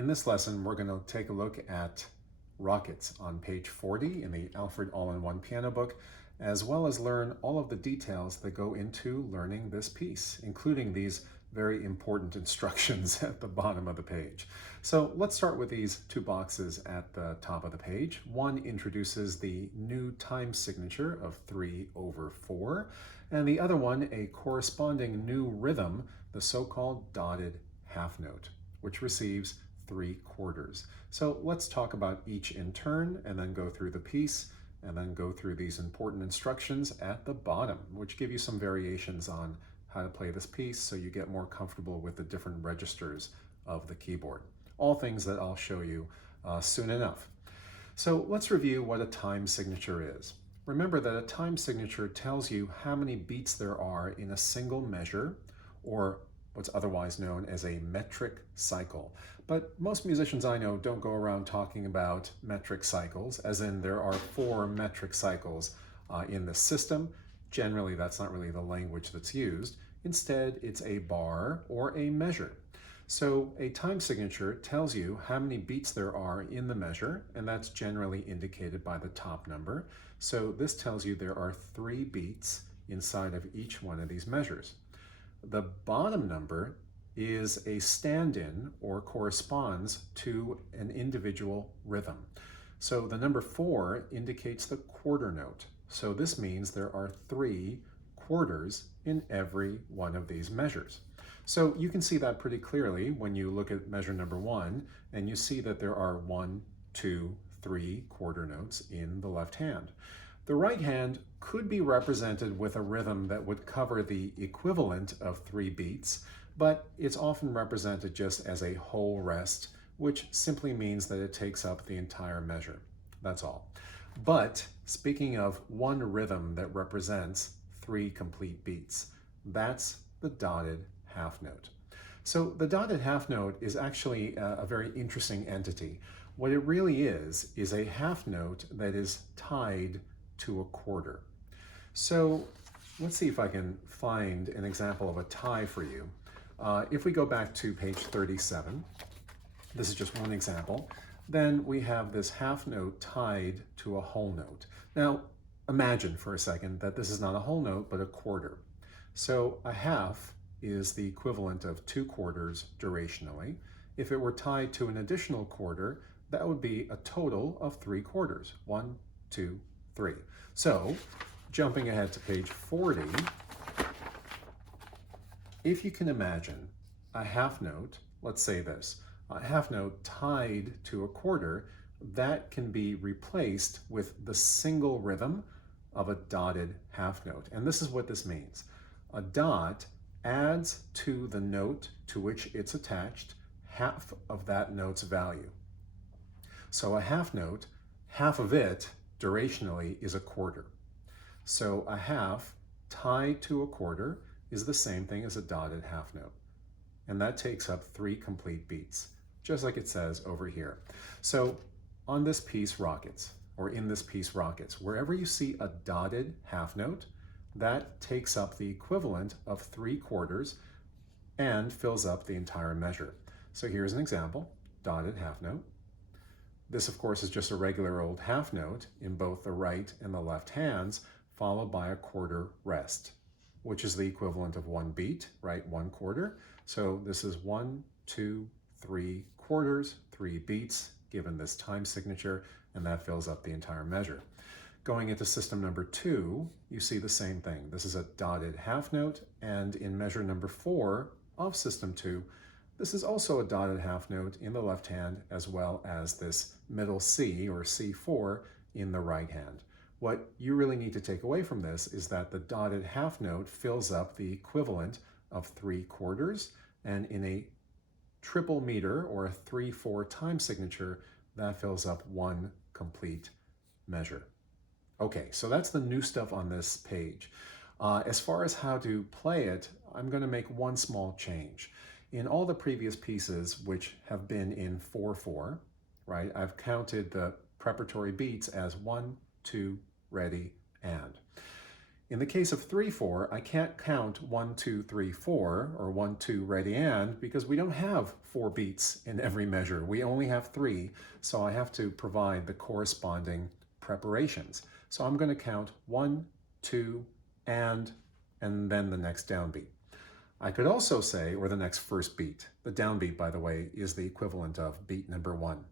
In this lesson, we're going to take a look at rockets on page 40 in the Alfred All-in-One Piano Book, as well as learn all of the details that go into learning this piece, including these very important instructions at the bottom of the page. So let's start with these two boxes at the top of the page. One introduces the new time signature of 3/4, and the other one a corresponding new rhythm, the so-called dotted half note, which receives 3/4. So let's talk about each in turn and then go through the piece and then go through these important instructions at the bottom, which give you some variations on how to play this piece so you get more comfortable with the different registers of the keyboard. All things that I'll show you soon enough. So let's review what a time signature is. Remember that a time signature tells you how many beats there are in a single measure, or what's otherwise known as a metric cycle. But most musicians I know don't go around talking about metric cycles, as in there are 4 metric cycles in the system. Generally, that's not really the language that's used. Instead, it's a bar or a measure. So a time signature tells you how many beats there are in the measure, and that's generally indicated by the top number. So this tells you there are 3 beats inside of each one of these measures. The bottom number is a stand-in or corresponds to an individual rhythm. So the number 4 indicates the quarter note. So this means there are 3 quarters in every one of these measures. So you can see that pretty clearly when you look at measure number 1, and you see that there are 1, 2, 3 quarter notes in the left hand. The right hand could be represented with a rhythm that would cover the equivalent of 3 beats, but it's often represented just as a whole rest, which simply means that it takes up the entire measure. That's all. But speaking of one rhythm that represents 3 complete beats, that's the dotted half note. So the dotted half note is actually a very interesting entity. What it really is a half note that is tied to a quarter. So let's see if I can find an example of a tie for you. If we go back to page 37, this is just one example, then we have this half note tied to a whole note. Now, imagine for a second that this is not a whole note, but a quarter. So a half is the equivalent of 2 quarters durationally. If it were tied to an additional quarter, that would be a total of 3 quarters. 1, 2, 3. So, jumping ahead to page 40, if you can imagine a half note, let's say this, a half note tied to a quarter, that can be replaced with the single rhythm of a dotted half note. And this is what this means. A dot adds to the note to which it's attached half of that note's value. So a half note, half of it durationally is a quarter. So a half tied to a quarter is the same thing as a dotted half note. And that takes up 3 complete beats, just like it says over here. So on this piece, Rockets, or in this piece, Rockets, wherever you see a dotted half note, that takes up the equivalent of 3 quarters and fills up the entire measure. So here's an example, dotted half note. This, of course, is just a regular old half note in both the right and the left hands, followed by a quarter rest, which is the equivalent of 1 beat, right? 1 quarter. So this is 1, 2, 3 quarters, 3 beats, given this time signature, and that fills up the entire measure. Going into system number 2, you see the same thing. This is a dotted half note, and in measure number 4 of system 2, this is also a dotted half note in the left hand, as well as this middle C, or C4, in the right hand. What you really need to take away from this is that the dotted half note fills up the equivalent of 3 quarters, and in a triple meter, or a 3/4 time signature, that fills up 1 complete measure. Okay, so that's the new stuff on this page. As far as how to play it, I'm going to make one small change. In all the previous pieces, which have been in 4/4, right, I've counted the preparatory beats as 1, 2, ready, and. In the case of 3/4, I can't count 1, 2, 3, 4, or 1, 2, ready, and, because we don't have 4 beats in every measure. We only have 3, so I have to provide the corresponding preparations. So I'm going to count 1, 2, and then the next downbeat. I could also say, or the next first beat. The downbeat, by the way, is the equivalent of beat number 1.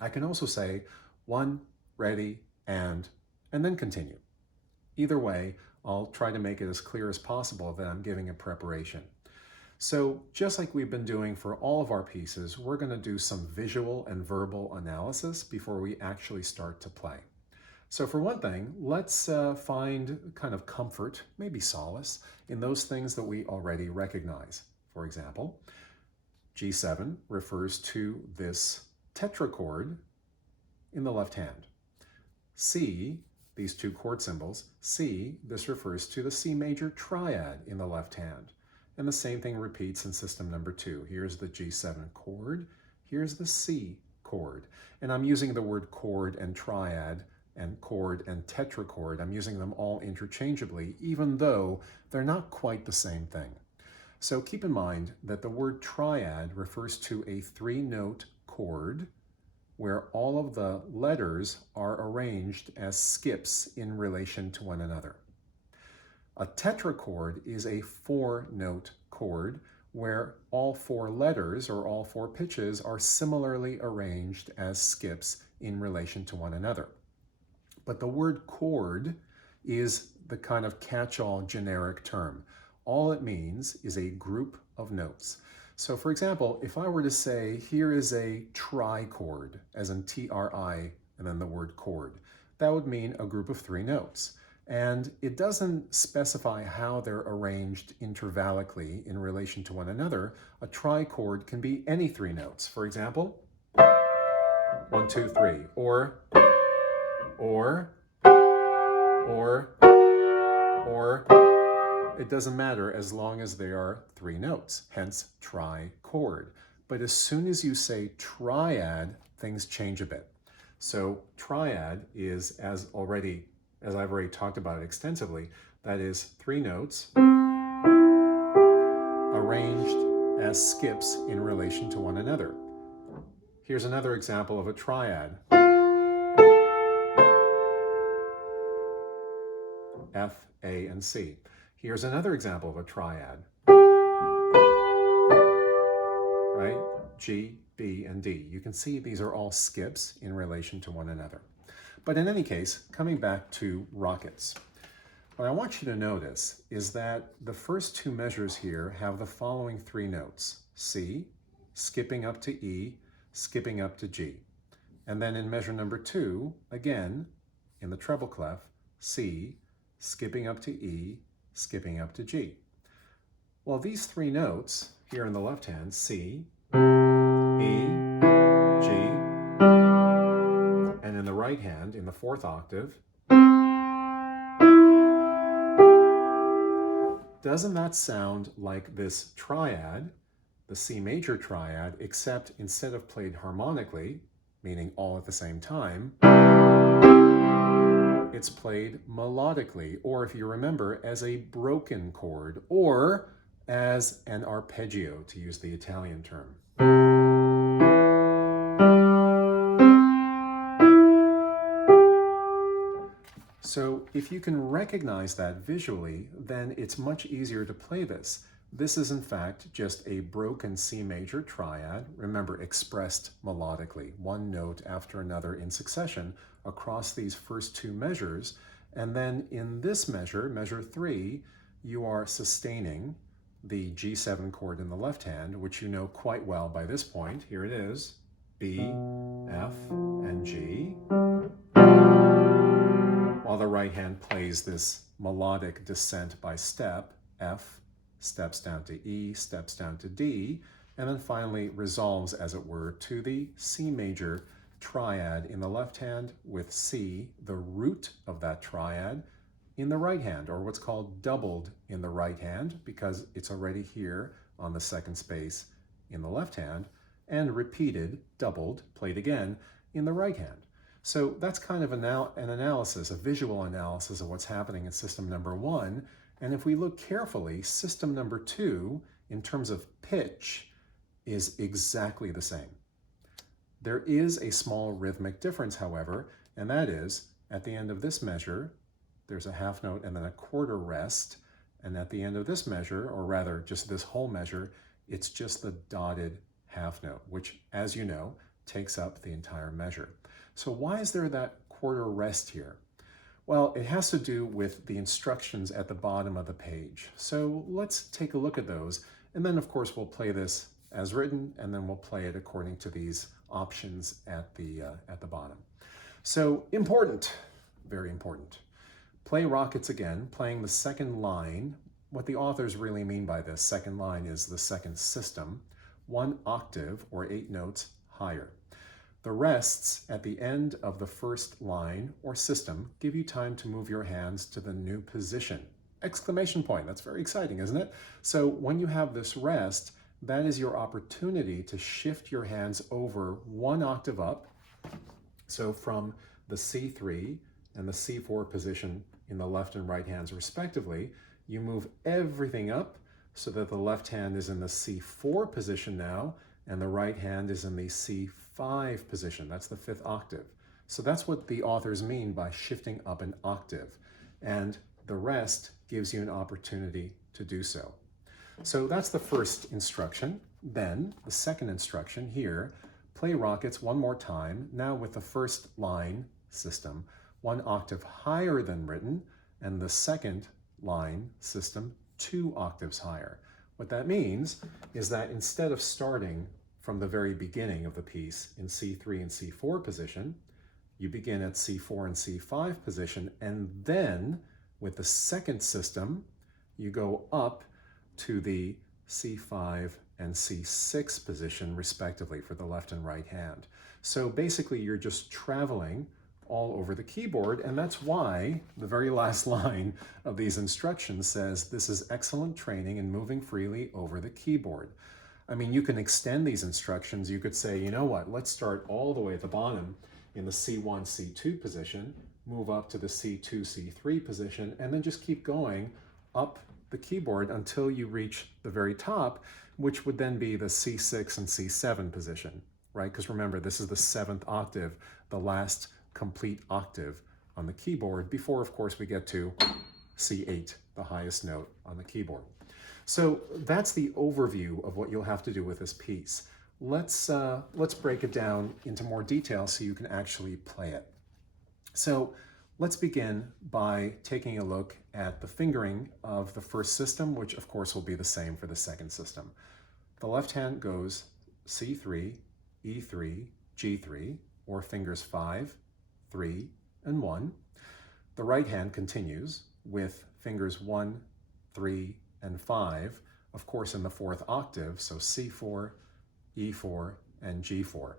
I can also say 1, ready, and then continue. Either way, I'll try to make it as clear as possible that I'm giving a preparation. So just like we've been doing for all of our pieces, we're going to do some visual and verbal analysis before we actually start to play. So for one thing, let's find kind of comfort, maybe solace, in those things that we already recognize. For example, G7 refers to this tetrachord in the left hand. C, these two chord symbols, C, this refers to the C major triad in the left hand. And the same thing repeats in system number 2. Here's the G7 chord, here's the C chord. And I'm using the word chord and triad and chord and tetrachord. I'm using them all interchangeably, even though they're not quite the same thing. So keep in mind that the word triad refers to a 3-note chord where all of the letters are arranged as skips in relation to one another. A tetrachord is a 4-note chord where all 4 letters or all 4 pitches are similarly arranged as skips in relation to one another. But the word chord is the kind of catch-all generic term. All it means is a group of notes. So for example, if I were to say, here is a trichord, as in T-R-I, and then the word chord, that would mean a group of 3 notes. And it doesn't specify how they're arranged intervallically in relation to one another. A trichord can be any 3 notes. For example, 1, 2, 3, or, it doesn't matter as long as they are 3 notes, hence trichord. But as soon as you say triad, things change a bit. So triad is, as I've already talked about extensively, that is 3 notes arranged as skips in relation to one another. Here's another example of a triad. F, A, and C. Here's another example of a triad. Right? G, B, and D. You can see these are all skips in relation to one another. But in any case, coming back to rockets, what I want you to notice is that the first 2 measures here have the following 3 notes: C, skipping up to E, skipping up to G. And then in measure number 2, again, in the treble clef, C, skipping up to E, skipping up to G. Well, these 3 notes here in the left hand, C, E, G, and in the right hand, in the 4th octave, doesn't that sound like this triad, the C major triad, except instead of played harmonically, meaning all at the same time, it's played melodically, or if you remember, as a broken chord, or as an arpeggio, to use the Italian term. So if you can recognize that visually, then it's much easier to play this. This is in fact just a broken C major triad, remember, expressed melodically, 1 note after another in succession across these first 2 measures. And then in this measure, measure 3, you are sustaining the G7 chord in the left hand, which you know quite well by this point. Here it is, B, F, and G, while the right hand plays this melodic descent by step. F steps down to E, steps down to D, and then finally resolves, as it were, to the C major triad in the left hand, with C, the root of that triad, in the right hand, or what's called doubled in the right hand, because it's already here on the 2nd space in the left hand, and repeated, doubled, played again in the right hand. So that's kind of an analysis, a visual analysis of what's happening in system number 1. And if we look carefully, system number 2, in terms of pitch, is exactly the same. There is a small rhythmic difference, however, and that is at the end of this measure, there's a half note and then a quarter rest. And at the end of this measure, or rather just this whole measure, it's just the dotted half note, which, as you know, takes up the entire measure. So why is there that quarter rest here? Well, it has to do with the instructions at the bottom of the page. So let's take a look at those. And then, of course, we'll play this as written, and then we'll play it according to these options at the bottom. So important, very important. Play Rockets again, playing the second line. What the authors really mean by this second line is the second system, 1 octave or 8 notes higher. The rests at the end of the first line or system give you time to move your hands to the new position. Exclamation point, that's very exciting, isn't it? So when you have this rest, that is your opportunity to shift your hands over 1 octave up. So from the C3 and the C4 position in the left and right hands respectively, you move everything up so that the left hand is in the C4 position now, and the right hand is in the C5 position. That's the 5th octave. So that's what the authors mean by shifting up an octave. And the rest gives you an opportunity to do so. So that's the first instruction. Then the second instruction here, play Rockets one more time, now with the first line system, 1 octave higher than written, and the second line system 2 octaves higher. What that means is that instead of starting from the very beginning of the piece in C3 and C4 position, you begin at C4 and C5 position, and then with the second system, you go up to the C5 and C6 position respectively for the left and right hand. So basically you're just traveling all over the keyboard, and that's why the very last line of these instructions says this is excellent training in moving freely over the keyboard. I mean, you can extend these instructions. You could say, you know what, let's start all the way at the bottom in the C1, C2 position, move up to the C2, C3 position, and then just keep going up the keyboard until you reach the very top, which would then be the C6 and C7 position, right? Because remember, this is the 7th octave, the last complete octave on the keyboard, before, of course, we get to C8, the highest note on the keyboard. So that's the overview of what you'll have to do with this piece. Let's break it down into more detail so you can actually play it. So let's begin by taking a look at the fingering of the first system, which of course will be the same for the second system. The left hand goes C3, E3, G3, or fingers 5, 3, and 1. The right hand continues with fingers 1, 3, and 5, of course in the 4th octave, so C4, E4, and G4.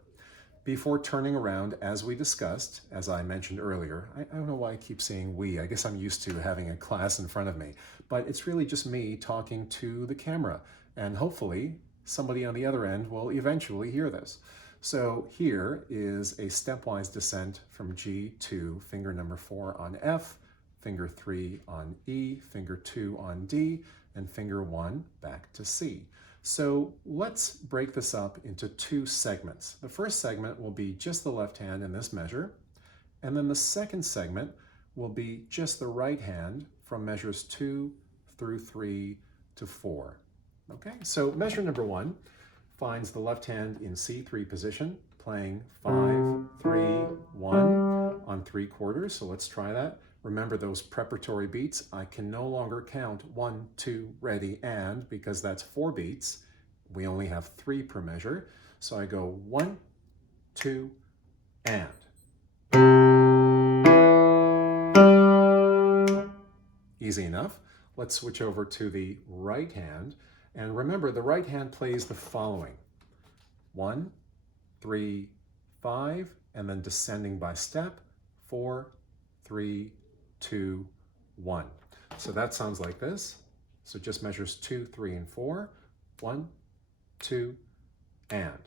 Before turning around, as we discussed, as I mentioned earlier, I don't know why I keep saying we. I guess I'm used to having a class in front of me, but it's really just me talking to the camera, and hopefully somebody on the other end will eventually hear this. So here is a stepwise descent from G to finger number 4 on F, finger 3 on E, finger 2 on D, and finger 1 back to C. So let's break this up into 2 segments. The first segment will be just the left hand in this measure, and then the second segment will be just the right hand from measures 2 through 3 to 4. Okay, so measure number 1 finds the left hand in C3 position, playing 5, 3, 1 on 3/4. So let's try that. Remember those preparatory beats. I can no longer count 1, 2, ready, and, because that's 4 beats. We only have 3 per measure. So I go 1, 2, and. Easy enough. Let's switch over to the right hand. And remember, the right hand plays the following: 1, 3, 5, and then descending by step, 4, 3, 2, 1. So that sounds like this. So just measures 2, 3, and 4. 1, 2, and.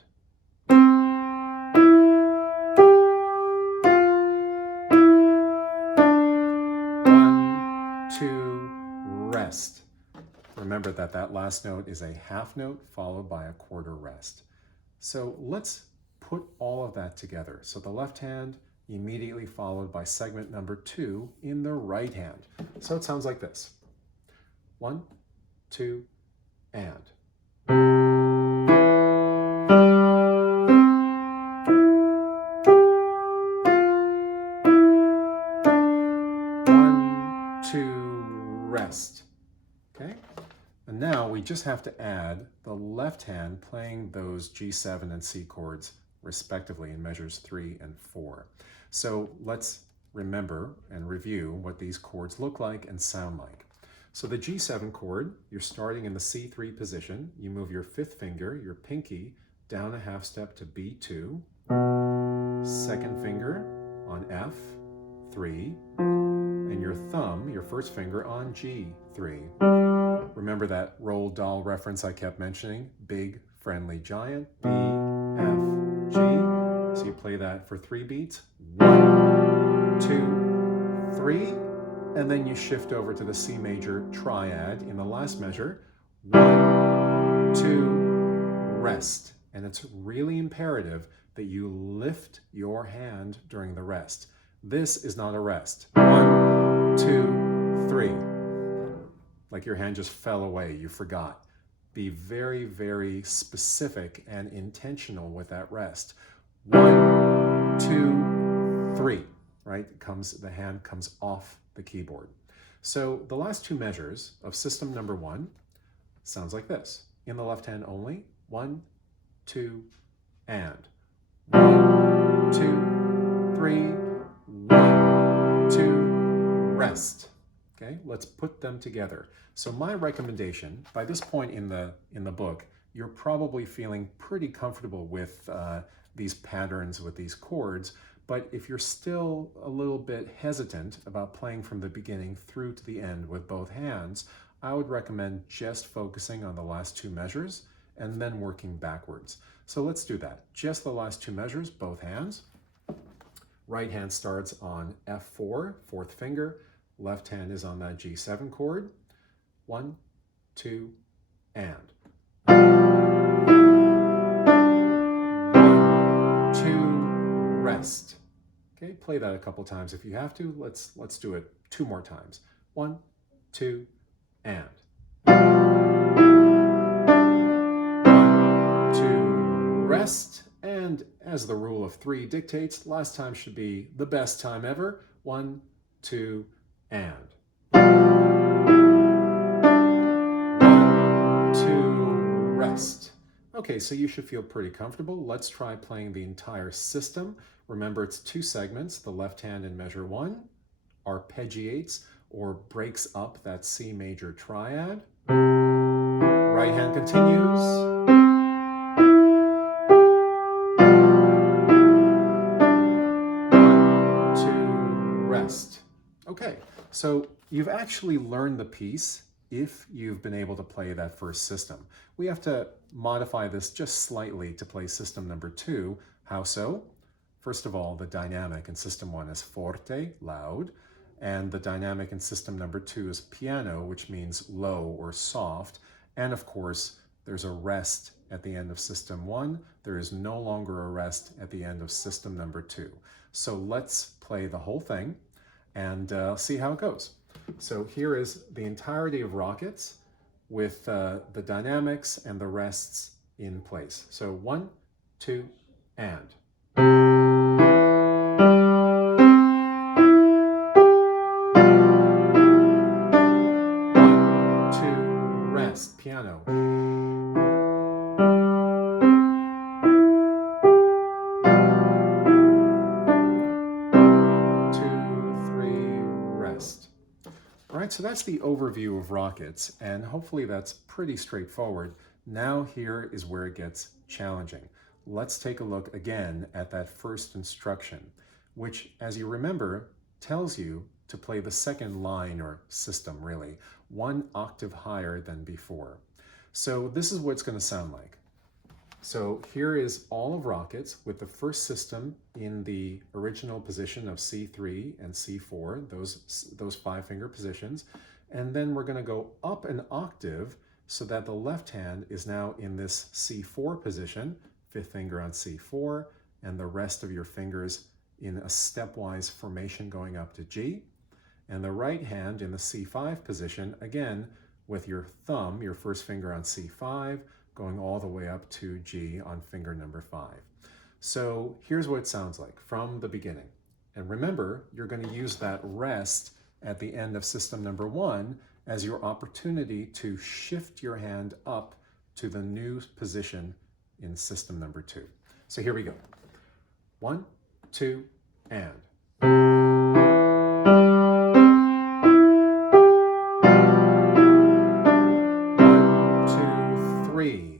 remember that that last note is a half note followed by a quarter rest. So let's put all of that together. So the left hand immediately followed by segment number 2 in the right hand. So it sounds like this. 1, 2, and. 1, 2, rest. Okay? And now we just have to add the left hand playing those G7 and C chords respectively in measures 3 and 4. So let's remember and review what these chords look like and sound like. So the G7 chord, you're starting in the C3 position. You move your 5th finger, your pinky, down a half step to B2. 2nd finger on F3. And your thumb, your 1st finger, on G3. Remember that Roald Dahl reference I kept mentioning? Big, friendly giant, B, F, G. So you play that for 3 beats. 1, 2, 3. And then you shift over to the C major triad in the last measure. 1, 2, rest. And it's really imperative that you lift your hand during the rest. This is not a rest. 1, 2, 3. Like your hand just fell away, you forgot. Be very, very specific and intentional with that rest. 1, 2, 3, right? The hand comes off the keyboard. So the last 2 measures of system number 1 sounds like this. In the left hand only, 1, 2, and. 1, 2, 3, 1, 2, rest. Okay, let's put them together. So my recommendation, by this point in the book, you're probably feeling pretty comfortable with these patterns, with these chords, but if you're still a little bit hesitant about playing from the beginning through to the end with both hands, I would recommend just focusing on the last 2 measures and then working backwards. So let's do that. Just the last 2 measures, both hands. Right hand starts on F4, 4th finger. Left hand is on that G7 chord. 1, 2, and. 1, 2, rest. Okay, play that a couple times if you have to. Let's do it 2 more times. 1, 2, and. 1, 2, rest. And as the rule of 3 dictates, last time should be the best time ever. 1, 2, and. 1, 2, rest. Okay, so you should feel pretty comfortable. Let's try playing the entire system. Remember, it's 2 segments. The left hand in measure 1 arpeggiates or breaks up that C major triad. Right hand continues. 1, 2, rest. Okay, so you've actually learned the piece if you've been able to play that first system. We have to modify this just slightly to play system number 2. How so? First of all, the dynamic in system 1 is forte, loud, and the dynamic in system number 2 is piano, which means low or soft. And of course, there's a rest at the end of system 1. There is no longer a rest at the end of system number 2. So let's play the whole thing and see how it goes. So here is the entirety of Rockets with the dynamics and the rests in place. So 1, 2, and. 1, 2, rest, piano. 2, 3, rest. All right, so that's the overview of Rockets, and hopefully that's pretty straightforward. Now here is where it gets challenging. Let's take a look again at that first instruction, which, as you remember, tells you to play the second line, or system really, 1 octave higher than before. So this is what it's going to sound like. So here is all of Rockets with the first system in the original position of C3 and C4, those 5-finger positions. And then we're going to go up an octave so that the left hand is now in this C4 position, fifth finger on C4, and the rest of your fingers in a stepwise formation going up to G. And the right hand in the C5 position, again, with your thumb, your first finger on C5, going all the way up to G on finger number 5. So here's what it sounds like from the beginning. And remember, you're going to use that rest at the end of system number 1 as your opportunity to shift your hand up to the new position in system number 2. So here we go. 1, 2, and. 3.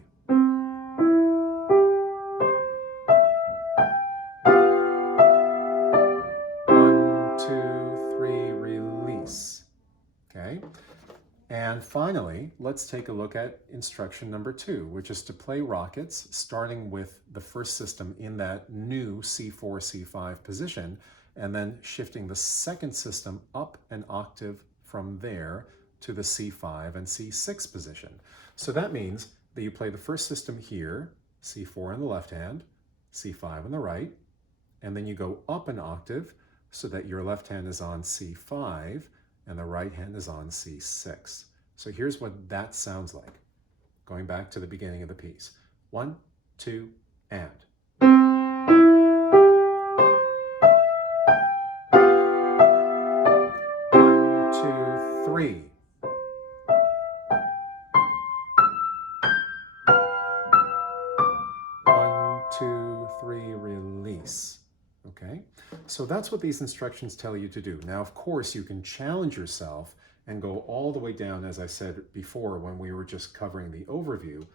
1, 2, 3, release. Okay. And finally, let's take a look at instruction number 2, which is to play rockets, starting with the first system in that new C4, C5 position, and then shifting the second system up an octave from there to the C5 and C6 position. So that means that you play the first system here, C4 in the left hand, C5 in the right, and then you go up an octave so that your left hand is on C5 and the right hand is on C6. So here's what that sounds like. Going back to the beginning of the piece. 1, 2, and. 1, 2, 3. 1, 2, 3, release. Okay, so that's what these instructions tell you to do. Now, of course, you can challenge yourself and go all the way down, as I said before when we were just covering the overview,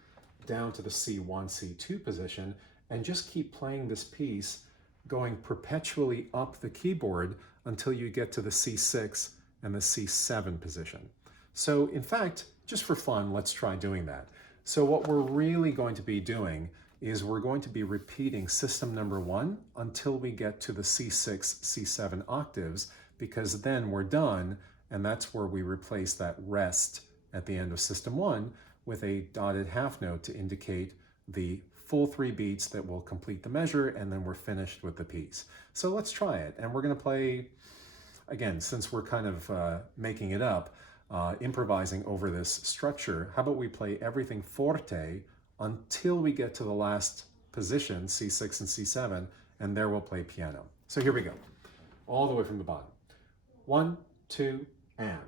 down to the C1, C2 position, and just keep playing this piece, going perpetually up the keyboard until you get to the C6 and the C7 position. So in fact, just for fun, let's try doing that. So what we're really going to be doing is we're going to be repeating system number 1 until we get to the C6, C7 octaves, because then we're done, and that's where we replace that rest at the end of system 1 with a dotted half note to indicate the full 3 beats that will complete the measure, and then we're finished with the piece. So let's try it, and we're going to play, again, since we're kind of making it up, improvising over this structure, how about we play everything forte until we get to the last position, C6 and C7, and there we'll play piano. So here we go, all the way from the bottom. 1, 2, and.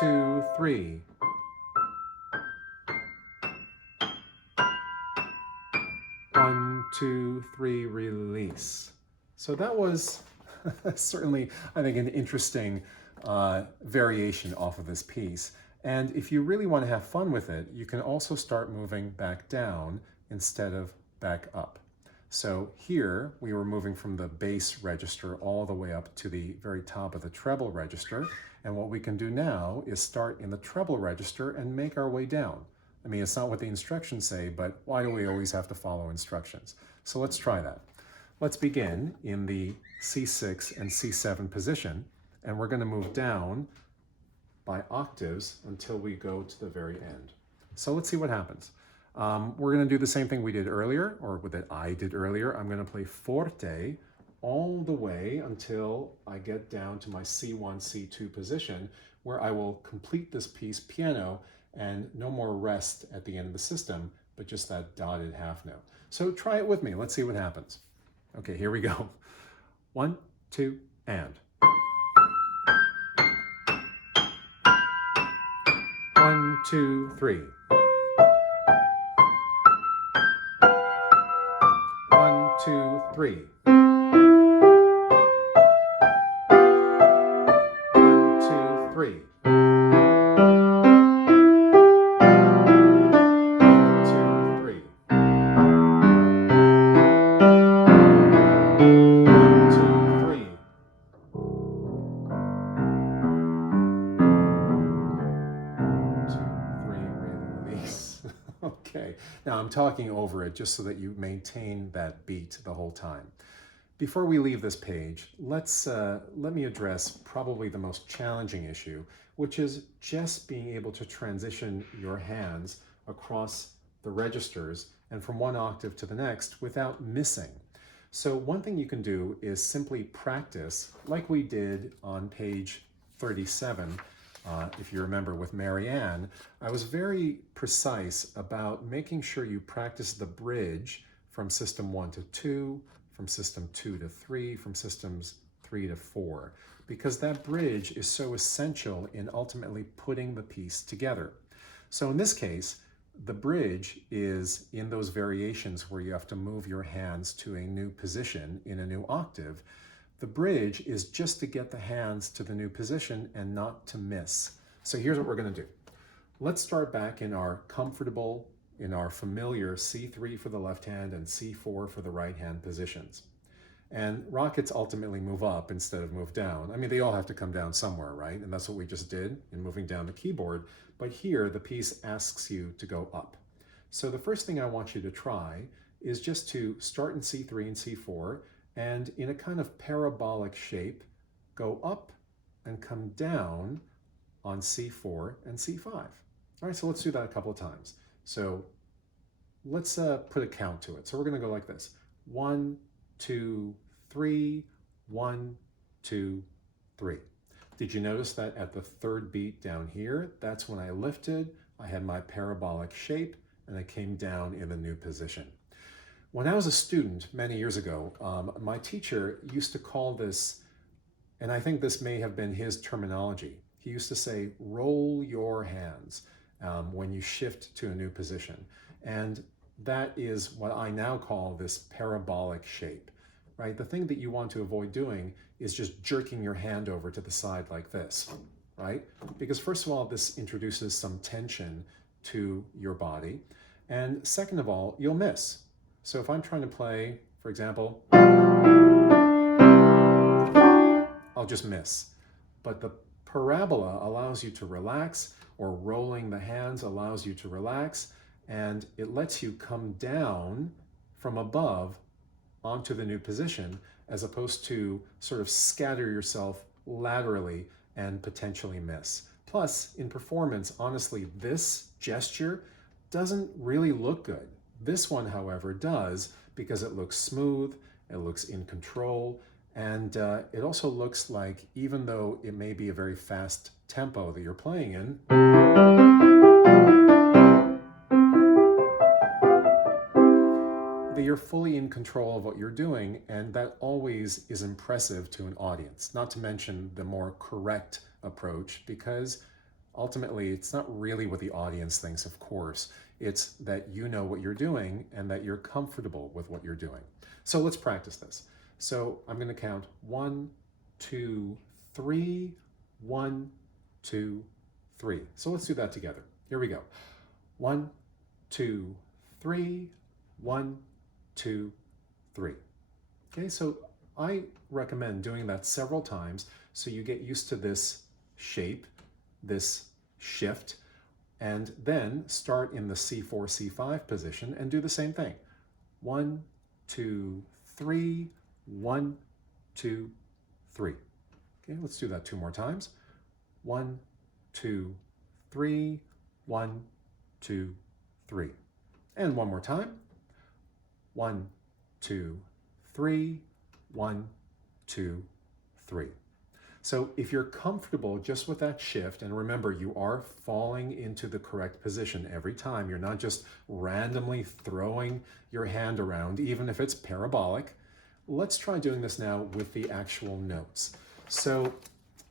2, 3. 1, 2, 3, release. So that was certainly, I think, an interesting variation off of this piece. And if you really want to have fun with it, you can also start moving back down instead of back up. So here we were moving from the bass register all the way up to the very top of the treble register. And what we can do now is start in the treble register and make our way down. I mean, it's not what the instructions say, but why do we always have to follow instructions? So let's try that. Let's begin in the C6 and C7 position, and we're going to move down by octaves until we go to the very end. So let's see what happens. We're going to do the same thing we did earlier, or that I did earlier. I'm going to play forte all the way until I get down to my C1, C2 position, where I will complete this piece piano and no more rest at the end of the system, but just that dotted half note. So try it with me. Let's see what happens. Okay, here we go. 1, 2, and. 1, 2, 3. 1, 2, 3. 1, 2, Okay, now I'm talking over it just so that you maintain that beat the whole time. Before we leave this page, let me address probably the most challenging issue, which is just being able to transition your hands across the registers and from one octave to the next without missing. So one thing you can do is simply practice like we did on page 37. If you remember with Marianne, I was very precise about making sure you practice the bridge from system 1 to 2, from system 2 to 3, from systems 3 to 4, because that bridge is so essential in ultimately putting the piece together. So in this case, the bridge is in those variations where you have to move your hands to a new position in a new octave. The bridge is just to get the hands to the new position and not to miss. So here's what we're going to do. Let's start back in our familiar C3 for the left hand and C4 for the right hand positions. And rockets ultimately move up instead of move down. I mean, they all have to come down somewhere, right? And that's what we just did in moving down the keyboard. But here, the piece asks you to go up. So the first thing I want you to try is just to start in C3 and C4, and in a kind of parabolic shape, go up and come down on C4 and C5. All right, so let's do that a couple of times. So let's put a count to it. So we're going to go like this. 1, 2, 3, 1, 2, 3. Did you notice that at the third beat down here, that's when I lifted, I had my parabolic shape, and I came down in the new position. When I was a student many years ago, my teacher used to call this, and I think this may have been his terminology, he used to say, roll your hands when you shift to a new position. And that is what I now call this parabolic shape, right? The thing that you want to avoid doing is just jerking your hand over to the side like this, right? Because first of all, this introduces some tension to your body. And second of all, you'll miss. So if I'm trying to play, for example, I'll just miss. But the parabola allows you to relax, or rolling the hands allows you to relax, and it lets you come down from above onto the new position, as opposed to sort of scatter yourself laterally and potentially miss. Plus, in performance, honestly, this gesture doesn't really look good. This one, however, does, because it looks smooth, it looks in control, and it also looks like, even though it may be a very fast tempo that you're playing in, that you're fully in control of what you're doing, and that always is impressive to an audience. Not to mention the more correct approach, because ultimately it's not really what the audience thinks, of course. It's that you know what you're doing and that you're comfortable with what you're doing. So let's practice this. So I'm going to count 1, 2, 3, 1, 2, 3. So let's do that together. Here we go. 1, 2, 3, 1, 2, 3. Okay, so I recommend doing that several times so you get used to this shape, this shift, and then start in the C4, C5 position and do the same thing. 1, 2, 3, 1, 2, 3. Okay, let's do that 2 more times. 1, 2, 3, 1, 2, 3. And one more time. 1, 2, 3, 1, 2, 3. So if you're comfortable just with that shift, and remember, you are falling into the correct position every time. You're not just randomly throwing your hand around, even if it's parabolic. Let's try doing this now with the actual notes. So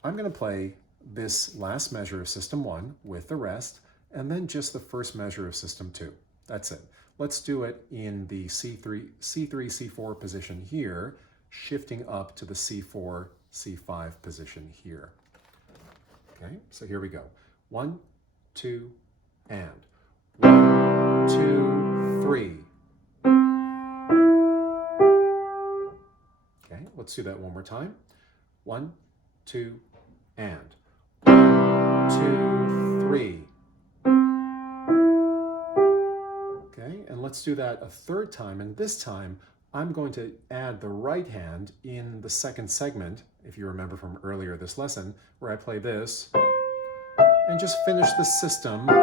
I'm going to play this last measure of System 1 with the rest, and then just the first measure of System 2. That's it. Let's do it in the C3, C4 position here, shifting up to the C4, C5 position here. Okay, so here we go. 1, 2, and 1, 2, 3. Okay, let's do that one more time. 1, 2, and 1, 2, 3. let's do that a third time, and this time I'm going to add the right hand in the second segment, if you remember from earlier this lesson, where I play this and just finish the system. All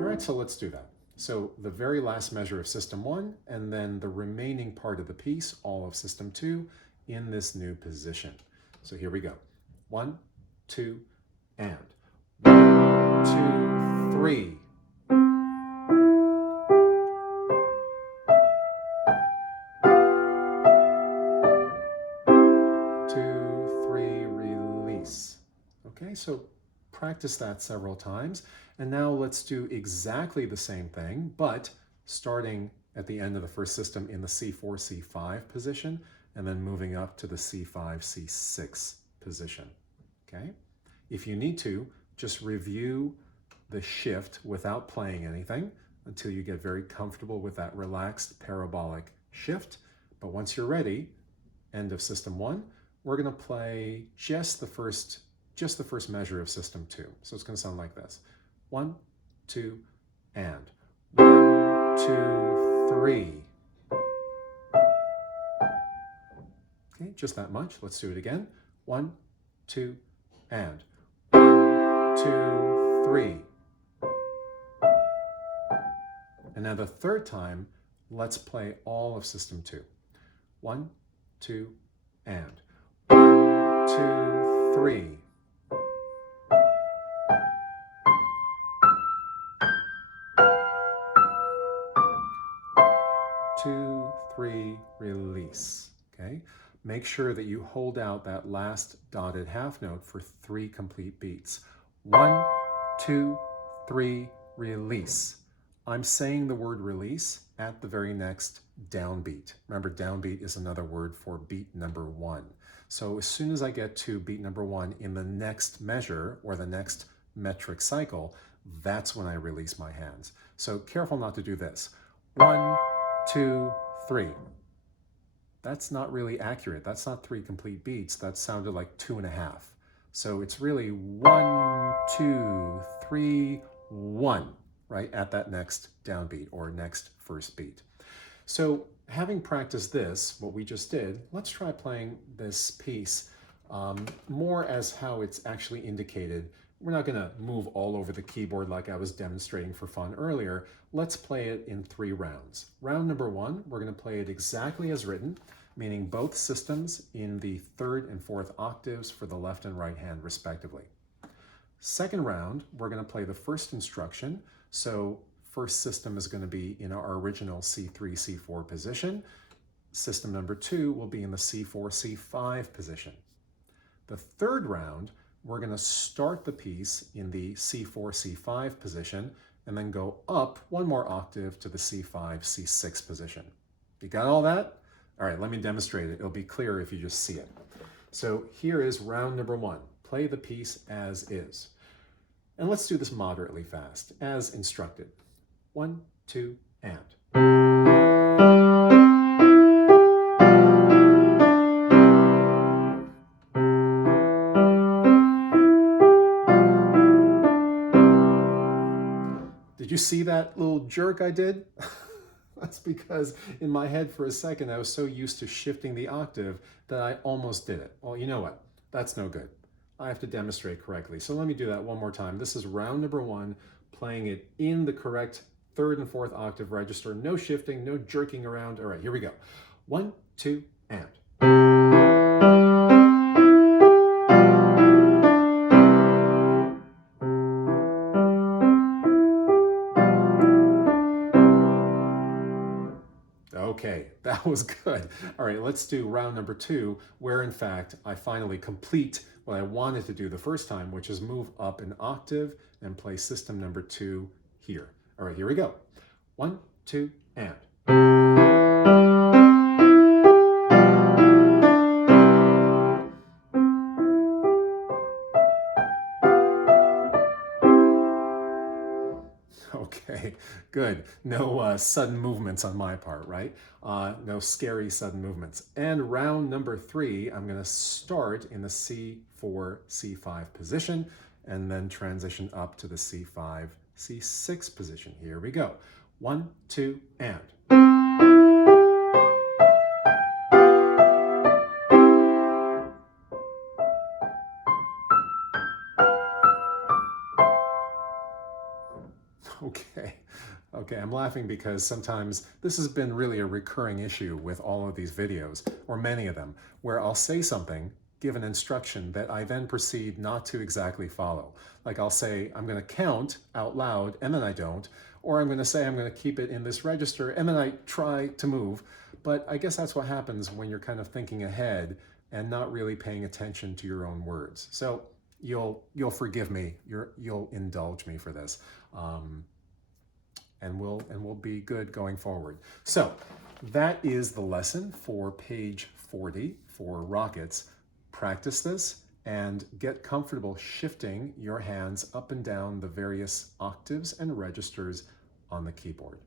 right, so let's do that. So the very last measure of system 1, and then the remaining part of the piece, all of system 2, in this new position. So here we go. 1, 2, and 1, 2, 3. Okay, so practice that several times. And now let's do exactly the same thing, but starting at the end of the first system in the C4, C5 position, and then moving up to the C5, C6 position. Okay? If you need to, just review the shift without playing anything until you get very comfortable with that relaxed parabolic shift. But once you're ready, end of system 1, we're going to play just the first measure of system 2. So it's going to sound like this. 1, 2, and 1, 2, 3. Okay, just that much. Let's do it again. 1, 2, and 1, 2, 3. And now the third time, let's play all of system 2. 1, 2, and 1, 2, 3. Two, three, release. Okay? Make sure that you hold out that last dotted half note for 3 complete beats. 1, 2, 3, release. I'm saying the word release at the very next downbeat. Remember, downbeat is another word for beat number 1. So as soon as I get to beat number 1 in the next measure or the next metric cycle, that's when I release my hands. So careful not to do this. 1, 2, 3. That's not really accurate. That's not 3 complete beats. That sounded like 2.5. So it's really 1, 2, 3, 1, right, at that next downbeat or next first beat. So having practiced this, what we just did, let's try playing this piece more as how it's actually indicated. We're not going to move all over the keyboard like I was demonstrating for fun earlier. Let's play it in 3 rounds. Round number 1, we're going to play it exactly as written, meaning both systems in the 3rd and 4th octaves for the left and right hand respectively. Second round, we're going to play the first instruction. So first system is going to be in our original C3, C4 position. System number 2 will be in the C4, C5 position. The third round, we're going to start the piece in the C4, C5 position and then go up 1 more octave to the C5, C6 position. You got all that? All right, let me demonstrate it. It'll be clearer if you just see it. So here is round number 1. Play the piece as is. And let's do this moderately fast, as instructed. 1, 2, and. Did you see that little jerk I did? That's because in my head for a second I was so used to shifting the octave that I almost did it. Well, you know what? That's no good. I have to demonstrate correctly. So let me do that one more time. This is round number 1, playing it in the correct 3rd and 4th octave register. No shifting, no jerking around. All right, here we go. 1, 2, and. Okay, that was good. All right, let's do round number 2, where in fact I finally complete what I wanted to do the first time, which is move up an octave and play system number 2 here. All right, here we go. 1, 2, and. Okay, good. No sudden movements on my part, right? No scary sudden movements. And round number 3, I'm going to start in the C4, C5 position and then transition up to the C5, C6 position. Here we go. 1, 2, and. Okay, I'm laughing because sometimes this has been really a recurring issue with all of these videos, or many of them, where I'll say something, give an instruction that I then proceed not to exactly follow. Like I'll say, I'm going to count out loud, and then I don't, or I'm going to say I'm going to keep it in this register, and then I try to move. But I guess that's what happens when you're kind of thinking ahead and not really paying attention to your own words. So you'll forgive me, you'll indulge me for this. And we'll be good going forward. So that is the lesson for page 40 for rockets. Practice this and get comfortable shifting your hands up and down the various octaves and registers on the keyboard.